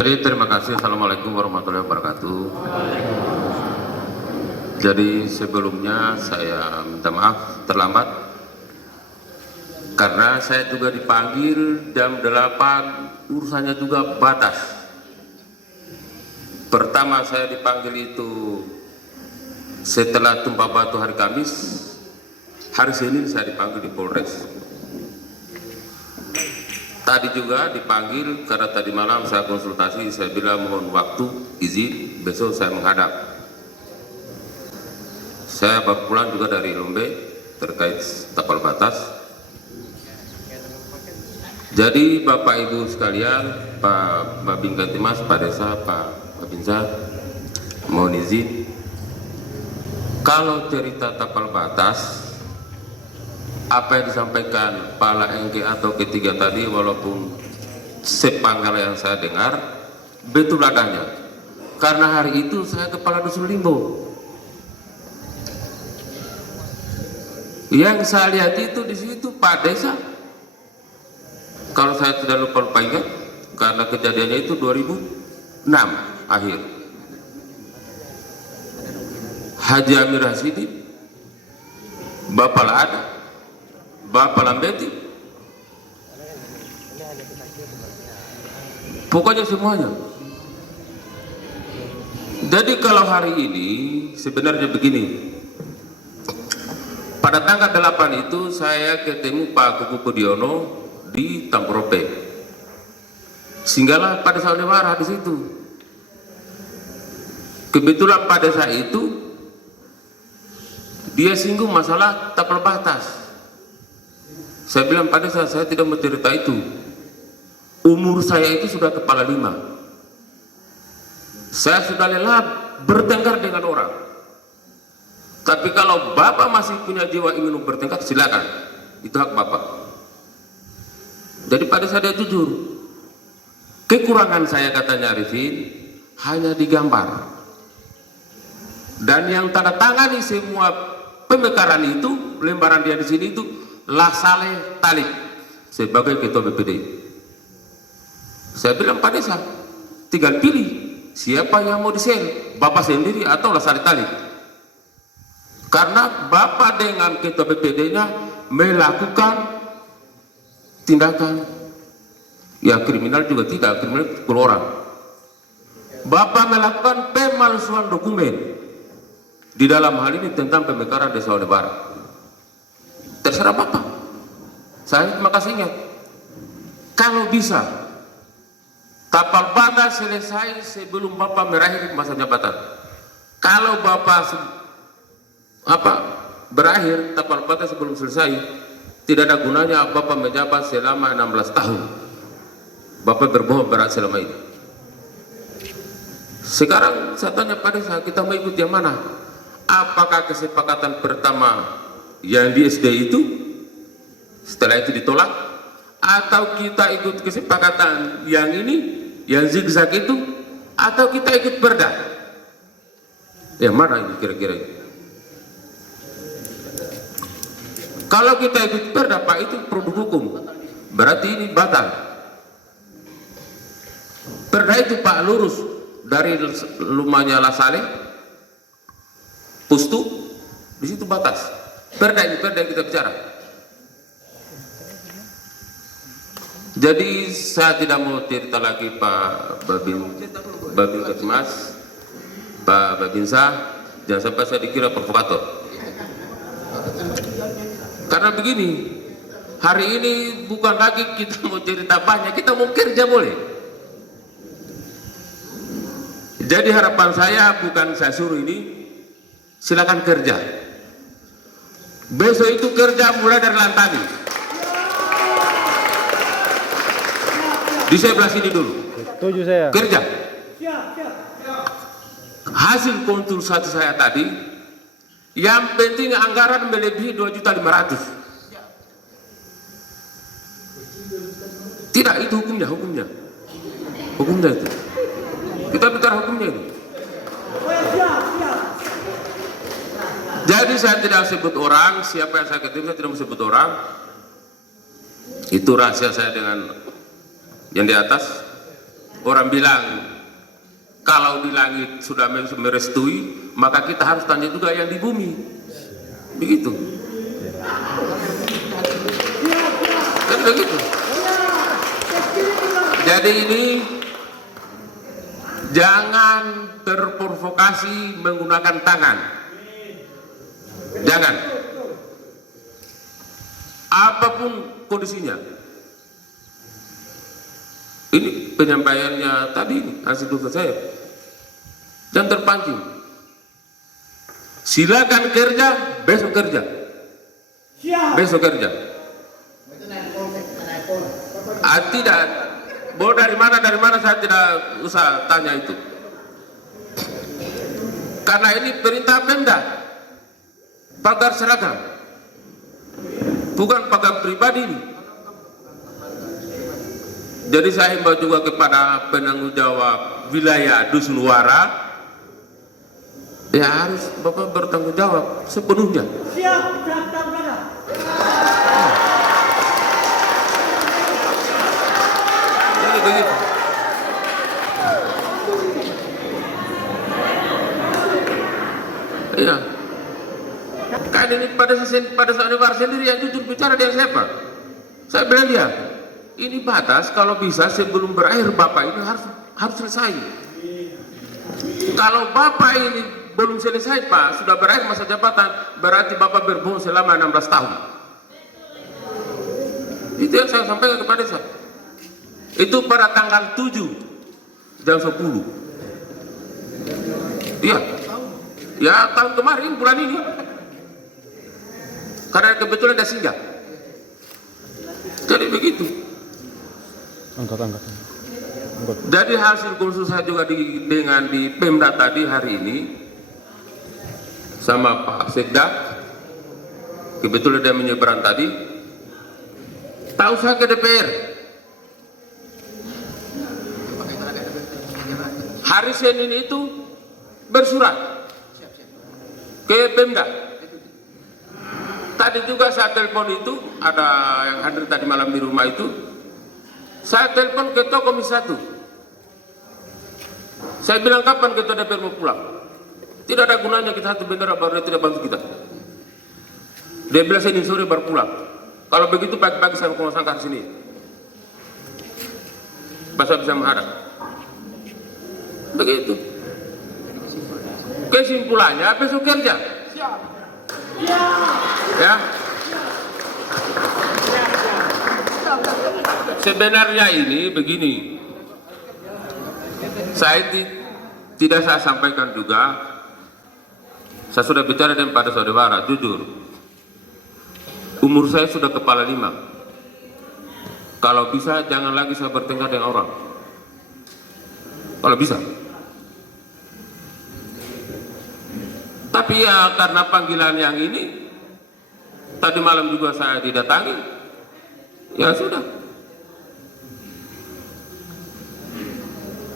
Jadi terima kasih. Assalamualaikum warahmatullahi wabarakatuh. Jadi sebelumnya saya minta maaf terlambat karena saya juga dipanggil jam 8, urusannya juga batas. Pertama saya dipanggil itu setelah tumpah batu hari Kamis, hari Senin saya dipanggil di Polres. Tadi juga dipanggil karena tadi malam saya konsultasi, saya bilang mohon waktu izin, besok saya menghadap. Saya baru pulang juga dari Lombe terkait tapal batas. Jadi Bapak Ibu sekalian, Pak Babin Katimas, Pak Desa, Pak Babinsa, mohon izin. Kalau cerita tapal batas, apa yang disampaikan Pala Engke atau ketiga tadi, walaupun sepanggal yang saya dengar betul adanya, karena hari itu saya kepala dusun Limbo. Yang saya lihat itu di situ Pak Desa, kalau saya tidak lupa ingat, karena kejadiannya itu 2006 akhir. Haji Amir Hasidi, Bapak Lada, Bapak Lambeti, pokoknya semuanya. Jadi kalau hari ini sebenarnya begini, pada tanggal 8 itu saya ketemu Pak Kuku Budiono di Tamprope, sehinggalah pada saat Lewara di situ. Kebetulan pada saat itu dia singgung masalah tapal batas. Saya bilang pada saat saya tidak mau cerita itu, umur saya itu sudah kepala 5, saya sudah lelah bertengkar dengan orang. Tapi kalau Bapak masih punya jiwa ingin bertengkar, silakan, itu hak Bapak. Jadi pada saat dia jujur, kekurangan saya katanya Arifin hanya digambar, dan yang tanda tangani semua pemekaran itu, lembaran dia di sini itu Lasale Talib sebagai ketua BPD. Saya bilang Pak Desa, tinggal pilih siapa yang mau disel, Bapak sendiri atau Lasale Talib, karena Bapak dengan ketua BPD-nya melakukan tindakan ya kriminal juga tidak, kriminal pukul orang. Bapak melakukan pemalsuan dokumen di dalam hal ini tentang pemekaran Desa Ode Barat. Terserah Bapak, saya terima kasih. Ingat, kalau bisa tapal batas selesai sebelum Bapak berakhir masa jabatan. Kalau Bapak berakhir tapal batas sebelum selesai, tidak ada gunanya Bapak menjabat selama 16 tahun. Bapak berbohong berat selama ini. Sekarang saya tanya pada saya, kita mau ikut yang mana? Apakah kesepakatan pertama yang di SD itu setelah itu ditolak, atau kita ikut kesepakatan yang ini yang zigzag itu, atau kita ikut perda? Yang mana ini kira-kira? Kalau kita ikut perda Pak, itu produk hukum, berarti ini batal. Perda itu Pak lurus dari rumahnya Lasale Pustu, di situ batas. Perda ini perda yang kita bicara. Jadi saya tidak mau cerita lagi Pak Babin Katimas, Pak Babinsa, jangan sampai saya dikira provokator. Karena begini, hari ini bukan lagi kita mau cerita banyak, kita mau kerja boleh. Jadi harapan saya bukan saya suruh ini, silakan kerja. Besok itu kerja mulai dari Lantani. Di sebelah sini dulu. Setuju saya. Kerja. Hasil konsultasi saya tadi, yang penting anggaran melebihi 2.500.000. Tidak, itu hukumnya. Hukumnya itu. Kita bicara hukumnya itu. Jadi saya tidak sebut orang, siapa yang saya ketemu saya tidak mau sebut orang. Itu rahasia saya dengan yang di atas. Orang bilang kalau di langit sudah merestui, maka kita harus tanya juga yang di bumi. Begitu. Kan begitu. Jadi ini jangan terprovokasi menggunakan tangan. Jangan. Apapun kondisinya. Ini penyampaiannya tadi hasil tugas saya. Jangan terpancing. Silakan kerja, besok kerja. Besok kerja. Tidak. Mau dari mana saya tidak usah tanya itu. Karena ini perintah Pemda. Pagar seragam. Bukan pagar pribadi ini. Jadi saya himbau juga kepada penanggung jawab wilayah Dusun Wara, ya harus Bapak bertanggung jawab sepenuhnya. Siap, saudara. Jadi begitu. Iya. Kan ini pada saat Wara sendiri yang jujur bicara dengan siapa? Saya bilang dia. Ini batas, kalau bisa sebelum berakhir Bapak ini harus selesai. Kalau Bapak ini belum selesai Pak, sudah berakhir masa jabatan, berarti Bapak berbohong selama 16 tahun. Itu yang saya sampaikan kepada saya. Itu pada tanggal 7 jam 10. Iya. Ya tahun kemarin bulan ini. Karena kebetulan dia singgah. Jadi begitu. Angkat. Jadi hasil kursus saya juga dengan di Pemda tadi hari ini sama Pak Sekda, kebetulan dia menyeberang tadi, tahu saya ke DPR. Hari Senin itu bersurat ke Pemda. Tadi juga saya telepon itu, ada yang hadir tadi malam di rumah itu. Saya telepon ketua Komisi 1. Saya bilang kapan ketua DPR mau pulang? Tidak ada gunanya kita satu bendera baru dia tidak bantu kita. Dia bilang saya ini sore baru pulang. Kalau begitu pagi-pagi saya mau sangkar sini. Masa bisa menghadap. Begitu. Kesimpulannya besok kerja. Ya. Sebenarnya ini begini, saya tidak saya sampaikan juga, saya sudah bicara dengan pada saudara, jujur, umur saya sudah kepala 5, kalau bisa jangan lagi saya bertengkar dengan orang, kalau bisa. Tapi ya karena panggilan yang ini, tadi malam juga saya didatangi, ya sudah.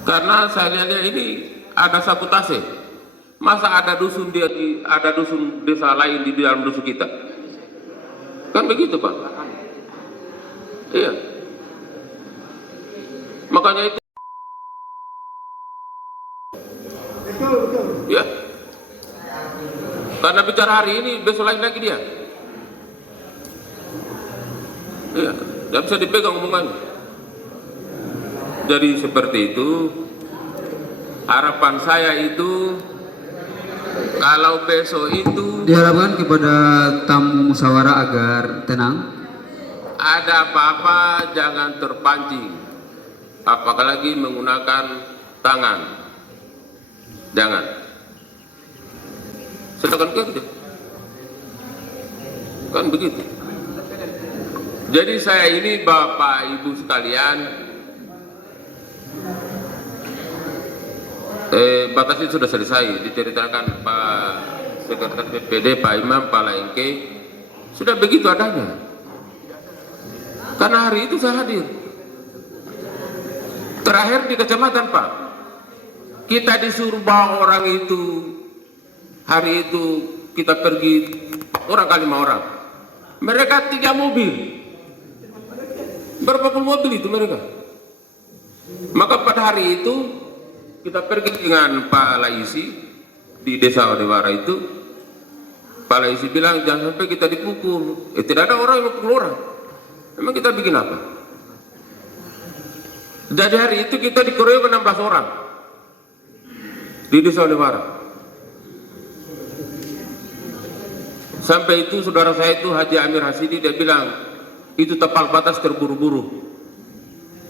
Karena saya lihat ini ada sabotase. Masa ada dusun desa lain di dalam dusun kita? Kan begitu Pak? Iya. Makanya itu. Ya. Karena bicara hari ini, besok lain lagi dia. Iya. Tidak bisa dipegang omongannya. Jadi seperti itu, harapan saya itu kalau besok itu diharapkan kepada tamu musyawarah agar tenang. Ada apa-apa jangan terpancing, apalagi menggunakan tangan. Jangan. Sedangkan kerja. Kan begitu. Jadi saya ini Bapak Ibu sekalian, batasnya sudah selesai, diceritakan Pak Sekretaris PPD, Pak Imam, Pak Laingke, sudah begitu adanya. Karena hari itu saya hadir. Terakhir di kecamatan Pak, kita disuruh bawa orang itu, hari itu kita pergi orang kali 5 orang. Mereka 3 mobil. Berapa puluh mobil itu mereka? Maka pada hari itu kita pergi dengan Pak Laisi di desa Wadewara itu. Pak Laisi bilang jangan sampai kita dipukul. Tidak ada orang yang mukul orang. Memang kita bikin apa? Jadi hari itu kita dikeroyok 16 orang di desa Wadewara. Sampai itu saudara saya itu Haji Amir Hasidi, dia bilang itu tepal batas terburu-buru.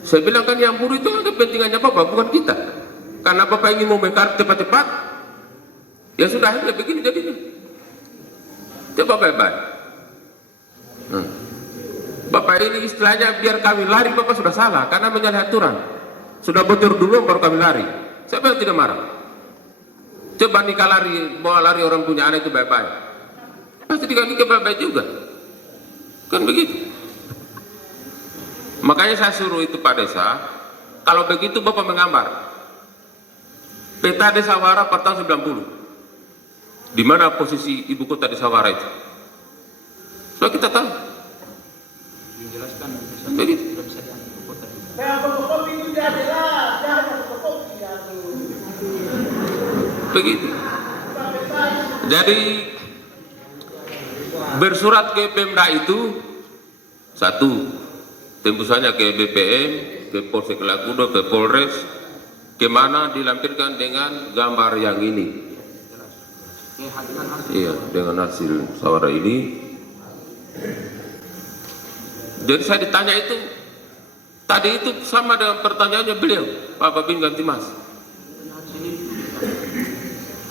Saya bilang kan yang buru itu ada kepentingannya Bapak, bukan kita. Karena Bapak ingin membongkar cepat-cepat, ya sudah akhirnya begini jadinya. Coba baik-baik. Bapak ini istilahnya biar kami lari, Bapak sudah salah karena menyalahi aturan. Sudah bocor dulu baru kami lari. Siapa yang tidak marah? Coba nikah lari, bawa lari orang punya anak itu baik-baik. Pasti nikah baik-baik juga. Kan begitu. Makanya saya suruh itu Pak Desa, kalau begitu Bapak menggambar peta Desa Wara per tahun 90. Di mana posisi ibu kota Desa Wara itu? So kita tahu. Dijelaskan Begitu. bisa diambil kota. Kayak fotokopi itu dia adalah, jangan fotokopi ya. Begitu. Jadi bersurat ke Pemda itu satu, tembusannya ke BPM, ke Polsek Lagudo, ke Polres, kemana dilampirkan dengan gambar yang ini. Iya, dengan hasil musyawarah ini. Jadi saya ditanya itu, tadi itu sama dengan pertanyaannya beliau, Pak Babin Ganti Mas.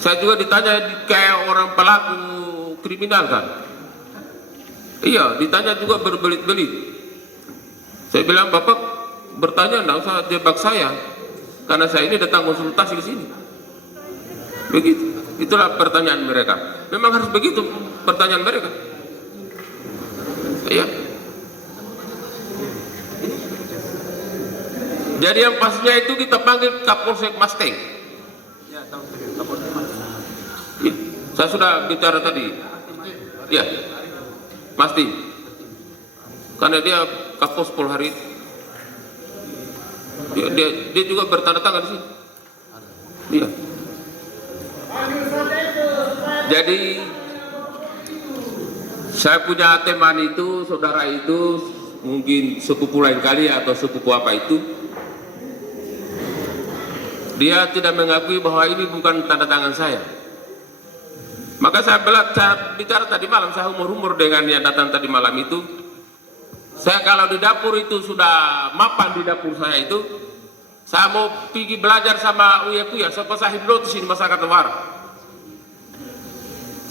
Saya juga ditanya kayak orang pelaku kriminal kan. Iya, ditanya juga berbelit-belit. Saya bilang, Bapak bertanya, enggak usah jebak saya, karena saya ini datang konsultasi ke sini. Begitu. Itulah pertanyaan mereka. Memang harus begitu pertanyaan mereka. Iya. Jadi yang pastinya itu kita panggil Kapolsek Masteng. Ya, tahu Kapolsek Masteng. Ya, saya sudah bicara tadi. Ya, pasti. Karena dia Kapospol hari itu. Dia juga bertanda tangan di sini. Iya. Jadi saya punya teman itu, saudara itu mungkin sepupu lain kali atau sepupu apa itu. Dia tidak mengakui bahwa ini bukan tanda tangan saya. Maka saya bicara tadi malam, saya humor-humor dengan yang datang tadi malam itu. Saya kalau di dapur itu sudah mapan di dapur saya itu, saya mau pergi belajar sama Uya siapa saya hipnotis di masyarakat luar.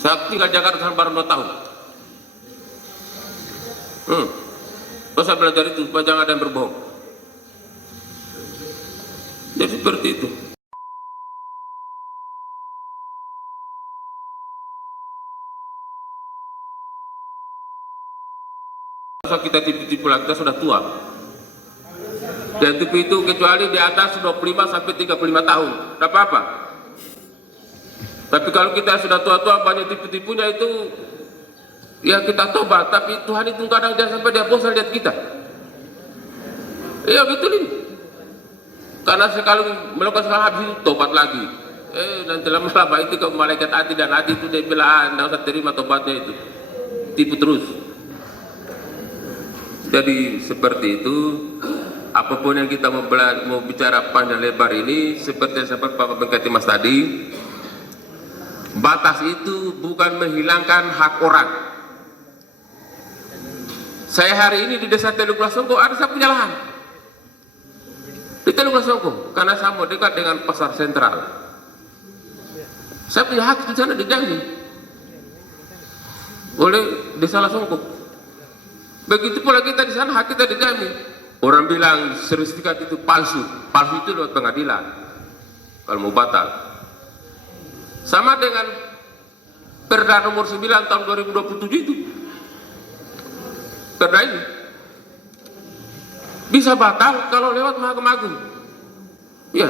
Saya tinggal Jakarta baru 2 tahun. Terus saya belajar itu supaya jangan ada yang berbohong. Jadi seperti itu. Kita tipu-tipu lagi, kita sudah tua. Dan tipu itu kecuali di atas 25 sampai 35 tahun, tidak apa-apa. Tapi kalau kita sudah tua-tua banyak tipu-tipunya itu, ya kita tobat. Tapi Tuhan itu kadang jangan sampai dia bosan lihat kita. Iya betul ini. Karena sekali melakukan salah habis itu tobat lagi. Nanti lama-lama itu ke malaikat hati dan hati itu dia bilang, tidak usah terima tobatnya itu. Tipu terus. Jadi seperti itu, apapun yang kita mau bicara panjang lebar ini, seperti yang sahabat Pak Bengkati Mas tadi, batas itu bukan menghilangkan hak orang. Saya hari ini di desa Teluk Lasongko ada saya punya lahan. Di Teluk Lasongko, karena saya mau dekat dengan pasar sentral. Saya punya hak di sana dijamin oleh desa Lasongko. Begitu pula kita di sana hak kita dijamin. Orang bilang sertifikat itu palsu, palsu itu lewat pengadilan. Kalau mau batal, sama dengan Perda nomor 9 tahun 2027 itu. Perda ini bisa batal kalau lewat Mahkamah Agung. Ya,